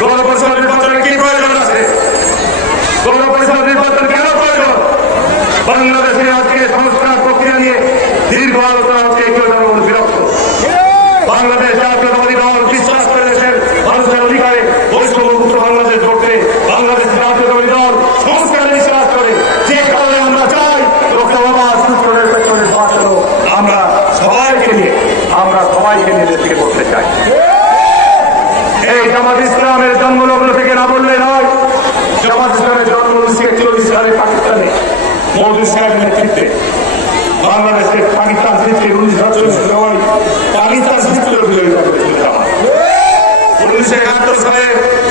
গণপরিষদ নির্বাচনে কি প্রয়োজন আছে? গণপরিষদ নির্বাচন কেন প্রয়োজন? বাংলাদেশে আজকে সংস্কার প্রক্রিয়া নিয়ে দীর্ঘ আলোচনা হচ্ছে, কেউ জনগণ বিরক্ত। বাংলাদেশ জাতীয়তাবাদী দল বিশ্বাস করে দেশের মানুষের অধিকারে বৈষম্যমুক্ত বাংলাদেশ গড়তে বাংলাদেশ জাতীয়তাবাদী দল সংস্কারে বিশ্বাস করে। যে কারণে আমরা চাই লোকসভা সুষ্ঠু নিরপেক্ষ নির্বাচন আমরা সবাইকে নিয়ে দেশ থেকে করতে চাই। এই জামাত ইসলামের জন্মলগ্ন থেকে না বললে নয়, জামাত ইসলামের জন্ম 1941 সালে পাকিস্তানে মওদুদ সাহেবের নেতৃত্বে। বাংলাদেশের পাকিস্তান সৃষ্টির 1947 সময় পাকিস্তান সৃষ্টির বিরোধিতা করেছিল জামাত। 1971 সালে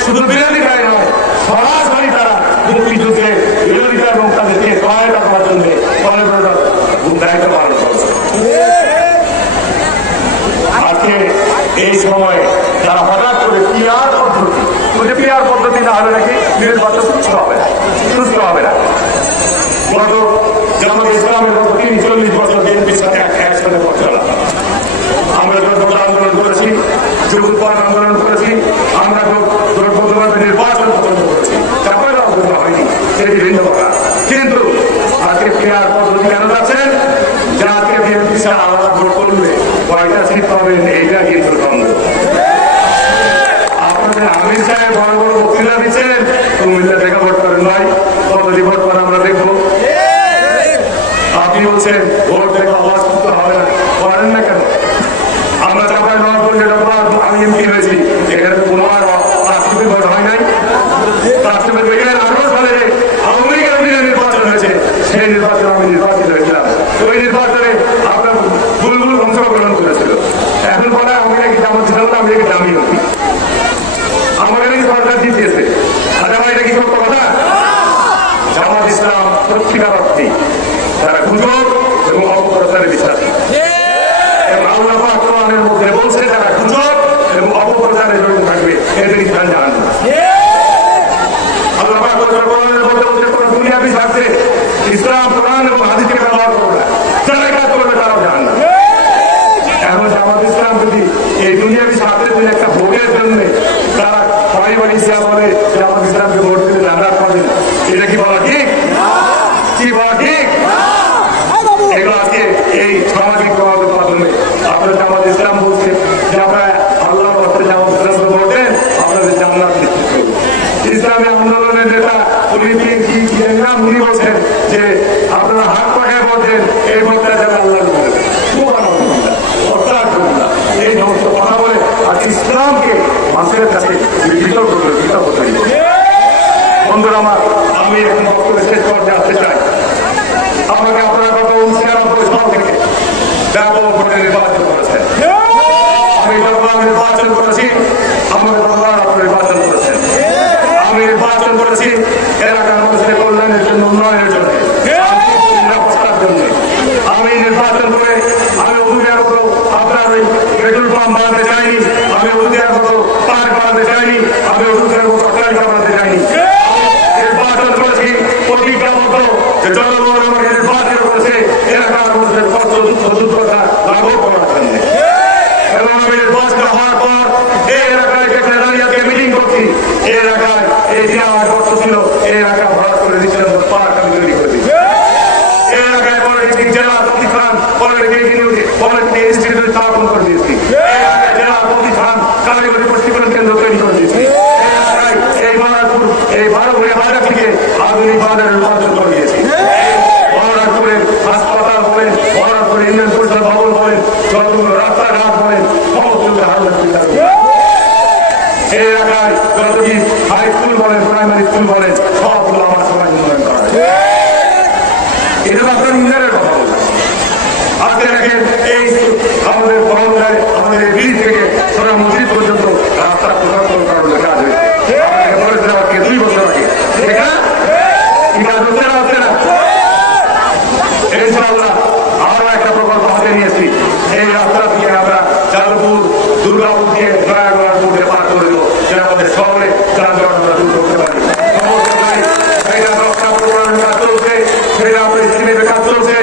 শুধু বিরোধিতায় নয়, সরাসরি তারা মুক্তিযুদ্ধে বিরোধিতা এবং তাদেরকে সহায়তা করার জন্য দায়িত্ব পালন করেছে। আজকে এই সময়ে যারা হঠাৎ করে পিআর পদ্ধতি না হলে নাকি নির্বাচন সুস্থ হবে না। গত জামাত ইসলামের গত 40 বছর বিএনপির সাথে একসাথে পথ চলা। আমরা জোটবদ্ধ আন্দোলন করেছি, যুগপথ আন্দোলন করেছি, আমরা জোটবদ্ধভাবে নির্বাচন পছন্দ করেছি, তারপরে অগ্রগতি হয়নি, সেটি ভিন্ন কথা। কিন্তু আজকে পিআর পদ্ধতি কেন যাচ্ছেন? যাকে বিএনপি সাথে আলাদা ভোট করলে কয়টা সিট পাবেন, এইটা কিন্তু দ্বন্দ্ব। আপনাদের আমির সাহেব বড় বড় বক্তৃতা দিচ্ছেন, কুমিল্লা থেকে ভোট করেন ভাই, কতটি ভোট করে আমরা দেখবো। আপনি বলছেন ভোট থেকে আওয়াজ করতে হবে না, করেন না কেন? আমরা চাপাই নয় করলে আমি এমপি হয়েছি, এখানে কোনো আর রাষ্ট্রপতি ভোট হয় নাই। রাষ্ট্রপতি আরো সালে আওয়ামী লীগের অধীনে নির্বাচন হয়েছে, সেই নির্বাচনে আমি নির্বাচিত হয়েছিলাম। ওই নির্বাচনে আপনার বুলবুল অংশগ্রহণ করেছিল। এখন বলে আমি নাকি জামাত ছিলাম না, আমি নাকি দামি হচ্ছি, আমাকে নাকি সরকার জিতিয়েছে। আচ্ছা ভাই, এটা কি সত্য কথা? জামাত ইসলাম সত্যিকার অর্থে তারা গুজব এবং অপপ্রচারে বিশ্বাসী। আল্লাহ পাক কোরআনের মধ্যে বলছে তারা গুজব এবং অপপ্রচারে জড়িত থাকবে, এদের ইসলাম জাহান। আল্লাহ পাক কোরআনের মধ্যে বলছে কোন দুনিয়াবি স্বার্থে ইসলাম কোরআন এবং হাদিসকে ব্যবহার করবে, যারা কাজ করবে তারাও জাহান। এখন জামাত ইসলাম যদি এই দুনিয়াবি স্বার্থের জন্য একটা ভোটের জন্য তারা পারিবারিক ইসলাম বলে জামাত ইসলামকে ভোট দিলে নারাজ পাবেন, এটা কি বলা ঠিক? কি বলা ঠিক? এগুলো আজকে এই সামাজিক প্রভাবের মাধ্যমে আপনার জামাত ইসলাম বলছে যে আপনারা আল্লাহ জামাত ইসলামকে ভোট দেন, আপনাদের জান্নাত নিশ্চিত করবে। ইসলামী আন্দোলনের নেতা উনি বলছেন যে আপনারা হাত পাখায় ভোট দেন, এই ভোটটা যেন আল্লাহ এই সমস্ত কথা বলে আর ইসলামকে মানুষের কাছে বিতর্ক তৈরি। বন্ধুরা আমার, আমি এখন বক্তব্য শেষ করতে আসতে চাই। আপনাকে আপনারা গত 1993 সাল থেকে ব্যাপক ভোটে নির্বাচন করেছেন। আমি যখন নির্বাচন করেছি, আমাদের বাংলার আপনার নির্বাচন করেছেন। আমি নির্বাচন করেছি এলাকার মানুষের কল্যাণের জন্য, উন্নয়নের জন্য, নিরাপত্তার জন্য। আমি নির্বাচন করে আমি অধুরের মতো আপনার ওই পেট্রোল পাম্প বানাতে চাইনি, আমি অধুরের মতো পার্ক বানাতে চাইনি, আমি অধুরের মতো অট্টালিকা বানাতে চাইনি। নির্বাচন করেছি প্রতিজ্ঞা মতো যে জনগণ আমাকে নির্বাচন করেছে এলাকার মানুষের কষ্ট দুঃখতা লাঘব করার জন্য। এবং আমি নির্বাচন হওয়ার পর এই এলাকায় যেখানে দাঁড়িয়ে মিটিং করছি, এই এলাকায় এই যে আমার কষ্ট ছিল, এই এলাকা ভরা করে দিচ্ছেন পার্ক আমি তৈরি করে দিচ্ছি। এই এলাকায় পলিটেকনিক জেলা প্রতিষ্ঠান, পলিটেকনিক ইনস্টিটিউট স্থাপন করে দিয়েছি। এই এলাকায় জেলা প্রতিষ্ঠান, কারিগরি প্রশিক্ষণ কেন্দ্র তৈরি করে দিয়েছি। এই বারাকপুর, এই বারাক থেকে আধুনিক বাজারের রূপান্তর করে দিয়েছি। বারাকপুরের হাসপাতাল বলেন, বারাকপুরের ইউনিয়ন পরিষদ ভবন বলেন, যতগুলো রাস্তাঘাট বলেন, সমস্ত এই এলাকায় যতটি হাই স্কুল বলেন, প্রাইমারি স্কুল বলেন, সবগুলো আমার সবাই উন্নয়ন করা হয়। এটা তো আপনার উন্নয়নের কথা বলছেন। আজকে দেখেন এই আমাদের বহনগায় আমাদের এই ব্রিজ থেকে সোনা মসজিদ পর্যন্ত রাস্তা প্রশাসন কারণে কাজ হয়েছে। আপনাকে বলেছেন আজকে 2 বছর আগে, ঠিক না? কি কাজ হচ্ছে না, হচ্ছে না? ইনশাআল্লাহ আরো একটা প্রকল্প হাতে নিয়েছি। এই রাস্তা থেকে আমরা যাদবপুর, দুর্গাপুর দিয়ে দয়াগড় রোডে পার করে দেবো, যেন আমাদের শহরে যানজট আমরা দূর করতে পারি। কাজ চলছে, সেটা আমাদের স্কিমের কাজ চলছে।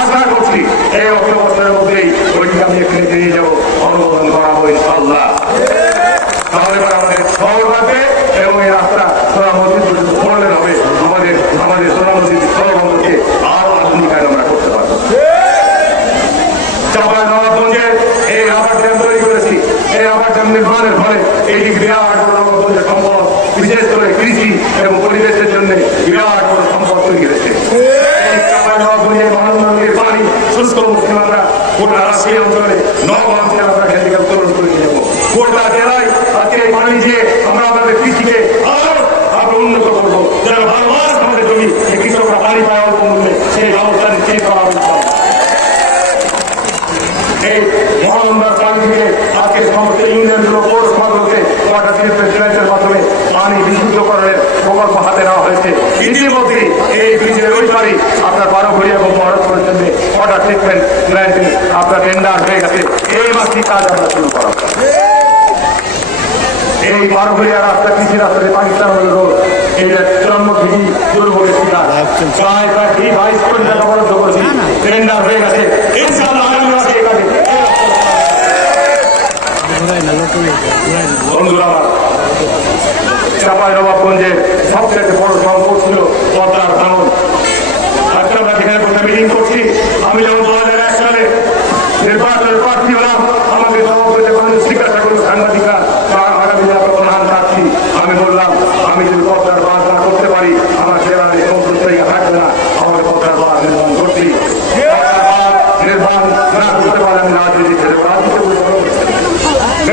আশা করছি এই অর্থবছরের মধ্যেই ওইটি আমি এখানে নিয়ে যাবো, অনুমোদন করা হবে ইনশাআল্লাহ। তাহলে আমাদের শহর বাড়বে, বিরাট বড় সম্পদ তৈরি হয়েছে। পানি শুষ্ক মুক্তি আমরা গোটা রাজশাহী অঞ্চলে নবাঞ্চলে আমরা খ্যাতিকে উত্তোলন করে নিয়ে যাবো। গোটা জেলায় আজকে এই পানি দিয়ে আমরা আমাদের কৃষিকে আরো উন্নত করবো, যেন ভালো মাস আমাদের জমি কৃষকরা পানি পায় অল্প মূল্যে, সেই ব্যবস্থা নিশ্চিত করা এই মহানন্দার পানি থেকে আজকে সমস্ত ইউনিয়নগুলো পৌরসভাগুলোকে ওয়াটার ট্রিটমেন্ট প্ল্যান্টের মাধ্যমে পানি বিশুদ্ধকরণের প্রকল্প হাতে নেওয়া হয়েছে। ইতিমধ্যে এই ব্রিজের ওই পারি আপনার বারোঘড়ি এবং মহারাষ্ট্রের জন্য ওয়াটার ট্রিটমেন্ট প্ল্যান্টে আপনার টেন্ডার হয়ে গেছে। এই মাসটি কাজ আমরা শুরু করা। এই বারোঘড়িয়া রাস্তা কৃষি রাস্তাতে পাকিস্তান রোড এইটা 94 ডিগ্রি দুর্ভোগের শিকার, প্রায় 22 কোটি টাকা বরাদ্দ করেছি, টেন্ডার হয়ে গেছে। ইনশাআল্লাহ আগামী মাসে এই কাজে বন্ধুরা আমার চাঁপাইনবাবগঞ্জের সবচেয়ে বড় সম্পদ ছিল পদ্মার ভাঙন। আজকে আমরা যেখানে বসে মিটিং করছি, আমি যখন 2001 সালে নির্বাচনের প্রার্থী হলাম, আমাদের সভাপতি মানুষ জিজ্ঞাসা করল সাংবাদিকরা আগামী প্রধান প্রার্থী, আমি বললাম আমি যদি পদ্মার বাঁধ না করতে পারি আমার জেলার সমুদ্র জায়গা থাকবে না, আমাকে পদ্মার বাঁধ নির্মাণ করতেই নির্মাণ না করতে পারে আমি রাজনীতি ছেড়ে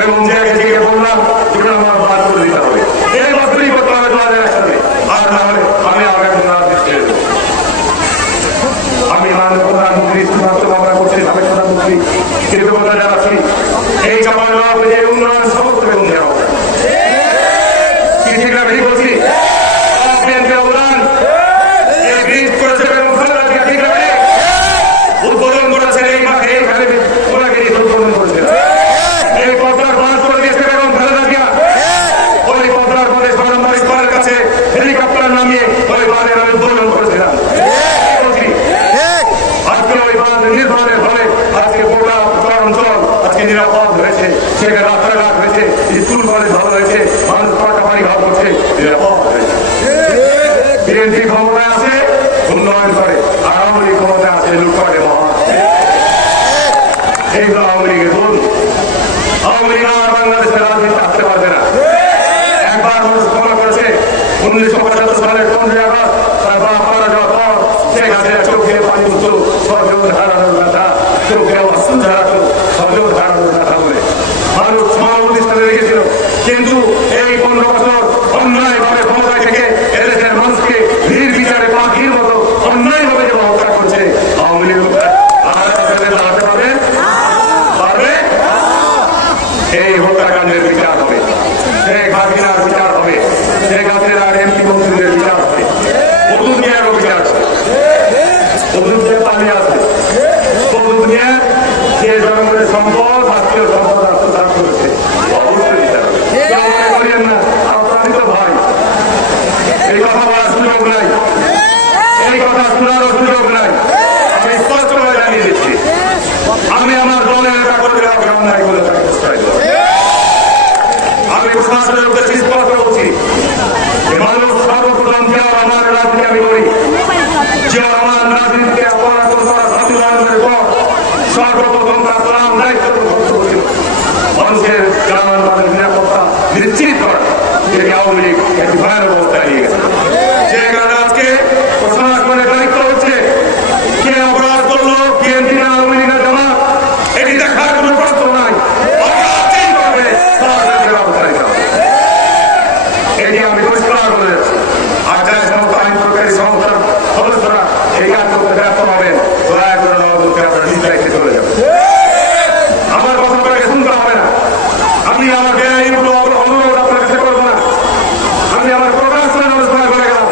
এবং জায়গা থেকে বললাম আমার বাদ করে দিতে হবে, এই মাত্রই করতে হবে 2001 সালে, আর না হলে আমি আগামী রাজনীতি ছেড়ে দেবো। আমি মাননীয় প্রধানমন্ত্রী শুভেচ্ছা করছি, সাবেক প্রধানমন্ত্রী কৃতজ্ঞতা জানাচ্ছি। এই চাঁপাইনবাবগঞ্জে উন্নয়ন সমস্ত বেগুন দেওয়া হবে। কৃষিকরা বেশি বলছি অবদান এই ব্রিজ করেছে বেগম খালেদা জিয়া, ঠিক আছে, উদ্বোধন করেছেন এই মাঠে, এইখানে ওনাকে উদ্বোধন করেছেন। এই পদ্মার বাঁধ করে দিয়েছে বেগম খালেদা জিয়া। ওই পদ্মার বাঁধে পারম্পরিক বাঁধের কাছে হেলিকপ্টার নামিয়ে ওই বাঁধের আমি উদ্বোধন করেছিলাম। আজকে ওই বাঁধ নির্মাণের ফলে আজকে গোটা অঞ্চল আজকে নিরাপদ হয়েছে, সেখানে রাস্তাঘাট হয়েছে, স্কুল কলেজ ভালো হয়েছে, মানুষ পাকা পানি ঘর করছে, নিরাপদ হয়েছে। বিএনপি ক্ষমতায় আছে উন্নয়ন করে, আর আওয়ামী লীগ ক্ষমতায় আছে লুটপাটে মহা। এইগুলো আওয়ামী লীগের ভুল। আওয়ামী লীগ আর বাংলাদেশের রাজনীতি আসতে পারবে না। একবার মানুষ ক্ষমা করেছে 1975 সালের 15 আগস্ট তার বাপ মারা যাওয়ার পর শেখ হাসিনা চোখে পানি উঠত, সজোর হারানোর ব্যথা, চোখে অস্ত্র হারাতো, সজোর হারানোর ব্যথা বলে মানুষ সমাবেশ করে রেখেছিল। কিন্তু এই 15 বছর অন্যায়ভাবে ক্ষমতায় থেকে এদেশের মানুষকে ভিড় বিচারে পাখির মতো অন্যায়ভাবে যে হত্যা করছে আওয়ামী লীগ দাঁড়াতে পারবে পারবে? এই হত্যাকাণ্ডের বিচার হবে, শেখ হাসিনার বিচার হবে, শেখ হাসিনার এমপি মন্ত্রীদের বিচার হবে, দুনিয়ারও বিচার পালিয়ে আছে। দুনিয়া যে জনগণের সম্পদ আত্মীয় সম্পদ আত্মসাৎ করেছে অবশ্যই বিচার করিয়েন না। আপনারই তো ভাই, এই কথা বলার সুযোগ নাই, এই কথা শোনারও সুযোগ নাই। আমি স্পষ্টভাবে জানিয়ে দিচ্ছি, আমি আমার দলের নেতা কর্মীরা অন্যায় বলে তাকে প্রশ্রয় দেব। আমি প্রশাসনের উদ্দেশ্যে স্পষ্ট বলছি, মানুষ সর্বপ্রথম জিয়া রহমানের রাজনীতি আমি করি। জিয়া রহমান রাজনীতিকে অপরাধ করা স্বাধীনের পর সর্বপ্রথম তার প্রাণ দায়িত্ব ছিল মানুষের জানার মানুষের নিরাপত্তা নিশ্চিত করা। এটি আওয়ামী লীগ একটি ভয়ানক অবস্থায় নিয়ে গেছে। যে কারণে আজকে প্রশাসনের দায়িত্ব হচ্ছে কে অপরাধ করলো, বিএনপি না আওয়ামী লীগের জামাত, এটি দেখার কোনো প্রশ্ন নাই। এটি আমি পরিষ্কার করে যাচ্ছি। আর যারা সমস্ত আইন প্রকারী সংস্থার সদস্যরা এই কাজ করতে ব্যর্থ হবেন, দয়া করে আপনারা নিজ দায়িত্বে চলে যাবেন। আমার কথা আপনাকে শুনতে হবে না। আমি আমার বেআইনি অনুরোধ আপনার কাছে করবো না। আমি আমার প্রকাশনের অনুষ্ঠানে করে গেলাম,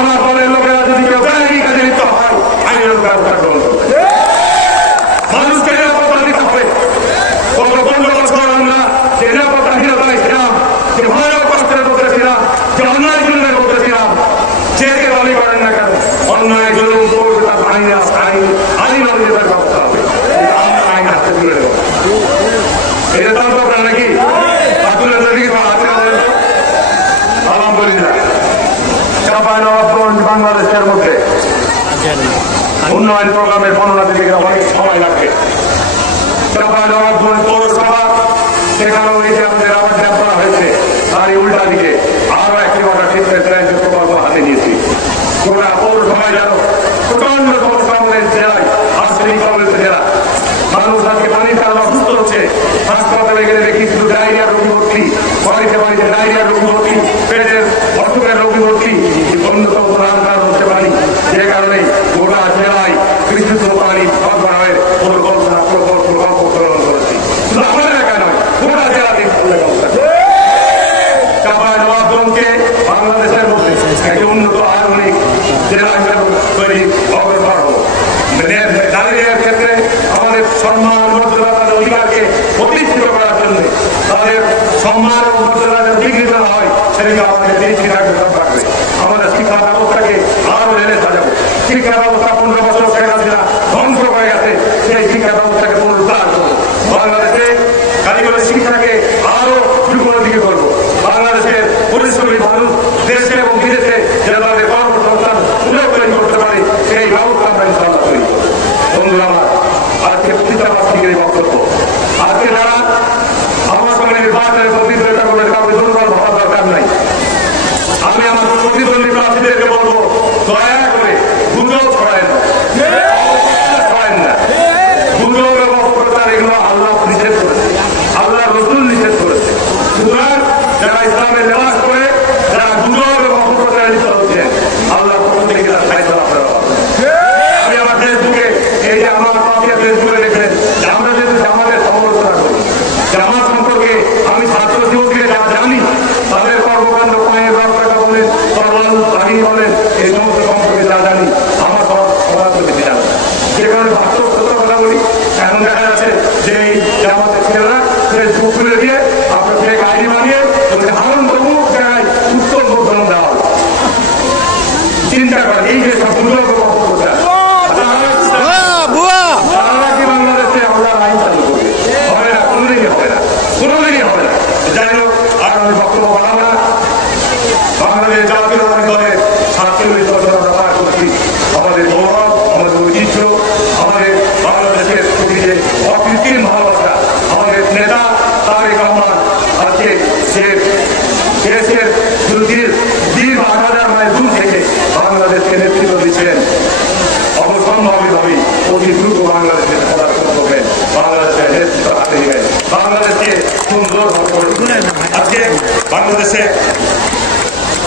আমার দলের লোকেরা যদি কেউ বেআইনি কাজে লিপ্ত হয় আইনের ব্যবস্থা গ্রহণ করবে। মানুষকে নিরাপত্তা দিতে হবে। গত 15 বছর আমরা যে নিরাপত্তাহীনতায় ছিলাম, যে ভয়ানক কষ্টের মধ্যে ছিলাম, যে অন্যায় জুলুমের মধ্যে ছিলাম, যে দলই করেন না কেন অন্যায় জুলুম করবে তার আইন অনুযায়ী ব্যবস্থা হবে। আমরা আইন হাতে তুলে দেবো। এটা তো আপনারা নাকি আলহামদুলিল্লাহ চাঁপাইনবাবগঞ্জ বাংলাদেশের মধ্যে উন্নয়ন প্রোগ্রামের বর্ণনা দিতে গেলে অনেক সময় লাগবে। চাঁপাইনবাবগঞ্জ পৌরসভা সেখানেও এই যে আমাদের আবার জ্ঞাপ করা হয়েছে, তারই উল্টা দিকে আরো একটি ওয়াটার ট্রিটমেন্ট প্ল্যান্টের প্রকল্প হাতে নিয়েছি। গোটা পৌরসভায় যেন প্রচন্ড সমস্যামূলের জেলায় আর্সেনিক কবলিত জেলা। মানুষ আজকে পানির কারণে অসুস্থ হচ্ছে। হাসপাতালে গেলে দেখি শুধু ডায়রিয়ার রোগী ভর্তি, বাড়িতে বাড়িতে ডায়রিয়ার রোগী ভর্তি, পেটের অসুখের রোগী ভর্তি। অন্যতম প্রধান কারণ হচ্ছে পানি, যে কারণে গোটা জেলায় বিশুদ্ধ পানি সরবরাহের পরিকল্পনা প্রকল্প গ্রহণ করেছে। শুধু আমাদের এলাকায় নয়, গোটা জেলাতে চাঁপাই নবাবগঞ্জকে বাংলাদেশের মধ্যে একটি উন্নত আধুনিক জেলা হিসেবে তৈরি অগ্রসর হব। নারীদের ক্ষেত্রে আমাদের সম্মান মর্যাদার অধিকারকে প্রতিষ্ঠিত করার জন্য তাদের সম্মান ও মর্যাদা বিঘ্নিত না হয় সেদিকে আমাদের দৃষ্টি রাখবে। আমাদের শিক্ষা ব্যবস্থাকে আরো এনে সাজাবো। শিক্ষা ব্যবস্থা 15 বছর শেখ হাসিনা ধ্বংস হয়ে গেছে, সেই শিক্ষা ব্যবস্থাকে পুনরুদ্ধার করবো। বাংলাদেশে কারিগরি শিক্ষাকে আরো যুগের দিকে করবো। বাংলাদেশের পরিশ্রমী মানুষ দেশে এবং বিদেশে যেন তাদের কর্মসংস্থান সুযোগ তৈরি করতে পারে, সেই ব্যবস্থা আমরা ইনশাআল্লাহ তৈরি করবো। বন্ধুরা আমার, আজকে প্রতিষ্ঠাবাসীদের এই বক্তব্য, আজকে যারা আমার সঙ্গে নির্বাচনের প্রতিদ্বন্দ্বিতা করবেন কাউকে দুর্বল ভাবার দরকার নাই। আমি আমার প্রতিদ্বন্দ্বী প্রার্থীদেরকে বলবো, দয়া করে গুজব ছড়ায় না, গুজব এবং অপপ্রচার এগুলো আল্লাহ নিষেধ করেছে, আল্লাহ রসুল নিষেধ করেছে। সুতরাং যারা ইসলামের লেবাস করে যারা গুজব এবং অপপ্রচারে লিপ্ত হচ্ছেন, আল্লাহ পক্ষ থেকে তার ফয়সালা আপনারা পাবেন। আমি আমার ফেসবুকে, এই যে আমার পাপিয়া ফেসবুকে দেখবেন যে আমরা যেহেতু জামাতের সমালোচনা করি, জামাত সম্পর্কে আমি ছাত্র জীবনকে যা জানি, তাদের কর্মকাণ্ড, পায়ের রাস্তাটা বলেন, তরবাল বাহিনী বলেন, এই সমস্ত সম্পর্কে যা জানি আমার সবার প্রতি জানি। যে কারণে বাস্তব সত্য কথা বলি, এখন দেখা যাচ্ছে যে এই জামাতের ছেলেরা ফেসবুক খুলে দিয়ে আপনার ফেক আইডি বানিয়ে হারুন তবুক জায়গায় উত্তম বোধন দেওয়া হবে। চিন্তা করেন, এই যে সব দুর্লভ অপপ্রচার, তারা কি বাংলাদেশে আমরা আইন চালু করবে? হবে না, কোনোদিনই হবে না, কোনোদিনই হবে না। যাই হোক, আর আমি বক্তব্য বাড়াবো না। বাংলাদেশ জাতীয়তাবাদী দলের 47 বছর আমরা পার করছি। আমাদের গৌরব, আমাদের ঐতিহ্য, আমাদের বাংলাদেশের প্রতি যে অকৃত্রিম ভালোবাসা, আমাদের নেতা তারেক রহমান আজকে যে দেশের দীর্ঘ 8,000 মাইল দূর থেকে বাংলাদেশকে নেতৃত্ব দিচ্ছেন, অবসম্ভাবীভাবে অতি দ্রুত বাংলাদেশের পদার্পণ করবেন, বাংলাদেশের নেতৃত্ব হাতে নেবেন, বাংলাদেশকে সুন্দরভাবে করে তুলবেন। আজকে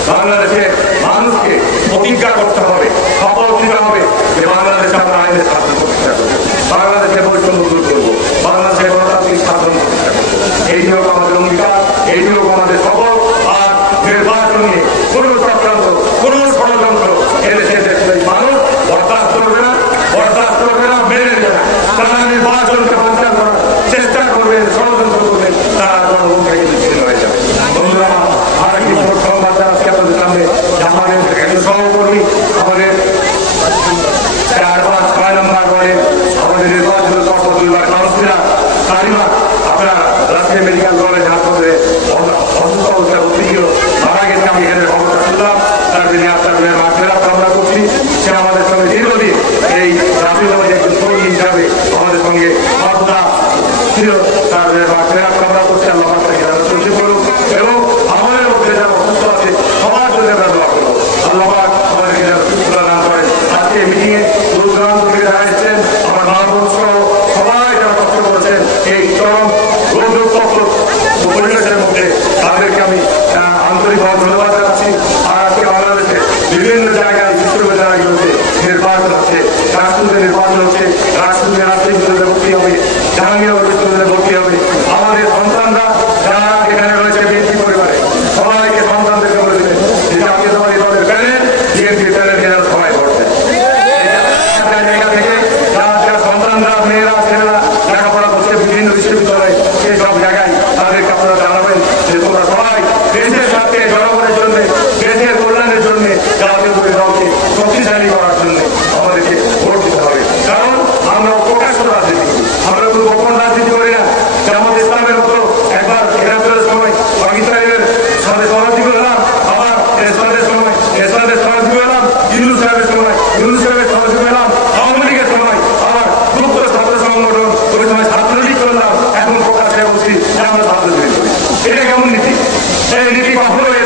বাংলাদেশে মানুষকে প্রতিজ্ঞা করতে হবে, শপথ নিতে হবে যে বাংলাদেশে আমরা আইনের শাসন প্রতিষ্ঠা করবো, বাংলাদেশে বৈষম্য দূর করবো, বাংলাদেশে গণতান্ত্রিক শাসন প্রতিষ্ঠা করবো। এই হোক আমাদের অঙ্গীকার, এই হোক আমাদের শপথ। আর নির্বাচন নিয়ে কোন চক্রান্ত, কোন ষড়যন্ত্র এদেশে মানুষ বরদাস্ত করবে না, মেনে নেবে না। তারা নির্বাচনকে বাঞ্চাল করার চেষ্টা করবেন, ষড়যন্ত্র করবেন, তারা জনগণকে বিচ্ছিন্ন হয়ে যাবে। বন্ধুরা, আর একটি সংবাদ আজকে আপনাদের সামনে, আমাদের একজন সহকর্মী, আমাদের 4-5-6 নম্বর ওয়ার্ডে আমাদের নির্বাচিত সর্বদলীয় কাউন্সিলর তারিমা, আপনারা রাজশাহী মেডিকেল কলেজ হাসপাতালে অসুস্থ অবস্থায় ভর্তি ছিল, মারা গেছে। আমি এখানে খবরটা শুনলাম, তার জন্য আপনার মাঠেরাত কামনা করছি। সে আমাদের সঙ্গে দীর্ঘদিন এই জাতীয়তাবাদী একজন কর্মী হিসাবে আমাদের সঙ্গে সর্বদা ছিল, তার মাঠেরাত কামনা করছি। আল্লাহ তাকে খুশি করুক এবং আমাদের মধ্যে যারা অসুস্থ আছে সবার জন্য আমরা দোয়া করবো। আল্লাহ আমাদেরকে যারা সুস্থতা দান করেন। আজকে মিটিং এ দূর দূরান্ত থেকে যারা এসেছেন, আমার মহাপুরুষ সবাই যারা কষ্ট করেছেন এই চরম পরিবেশের মধ্যে, তাদেরকে আমি আন্তরিকভাবে ধন্যবাদ জানাচ্ছি। আর আজকে বাংলাদেশে বিভিন্ন জায়গায় বিশ্ববিদ্যালয়গুলোতে নির্বাচন হচ্ছে, রাষ্ট্রপতি নির্বাচন হচ্ছে, রাষ্ট্রপতি বিশ্ববিদ্যালয়ে ভর্তি হবে, জাহাঙ্গীরনগর বিশ্ববিদ্যালয়ে ভর্তি হবে। আমাদের সন্তানরা যারা এখানে রয়েছে বিএনপি পরিবারে, সবাইকে সন্তানদেরকে বলে দেবেন যে জাতীয়তাবাদী দলের প্যানেল, বিএনপি প্যানেল এরা সবাই ভরছে। জায়গা থেকে যারা সন্তানরা, মেয়েরা, ছেলেরা লেখাপড়া করছে বিভিন্ন বিশ্ববিদ্যালয়ে, সেই সব জায়গায় তাদেরকে আপনারা জানাবেন যে তোমরা সবাই দেশের স্বার্থে, জনগণের জন্য, দেশের কল্যাণের জন্য জাতীয়তাবাদী দলকে শক্তিশালী করার জন্য আমাদেরকে ভোট দিতে হবে। কারণ আমরা প্রকাশ্য রাজনীতি করি, আমরা কোনো গোপন রাজনীতি করি না। জামাত ইসলামের মতো একবার এরাপের সময় পাকিস্তানের সাথে সমাজী হলাম, আবার এরশাদের সময় এরশাদের সমাজী হলাম, ইন্দু সাহেবের সময় ইন্দু সাহেবের সমাজী হলাম, আওয়ামী লীগের সময় আবার মুক্ত ছাত্র সংগঠন, ওই সময় ছাত্রলীগ করলাম, এখন প্রকাশ্যে বলছি আমরা ছাত্রলীগ করি। এটা কেমন নীতি? এই নীতি কখনোই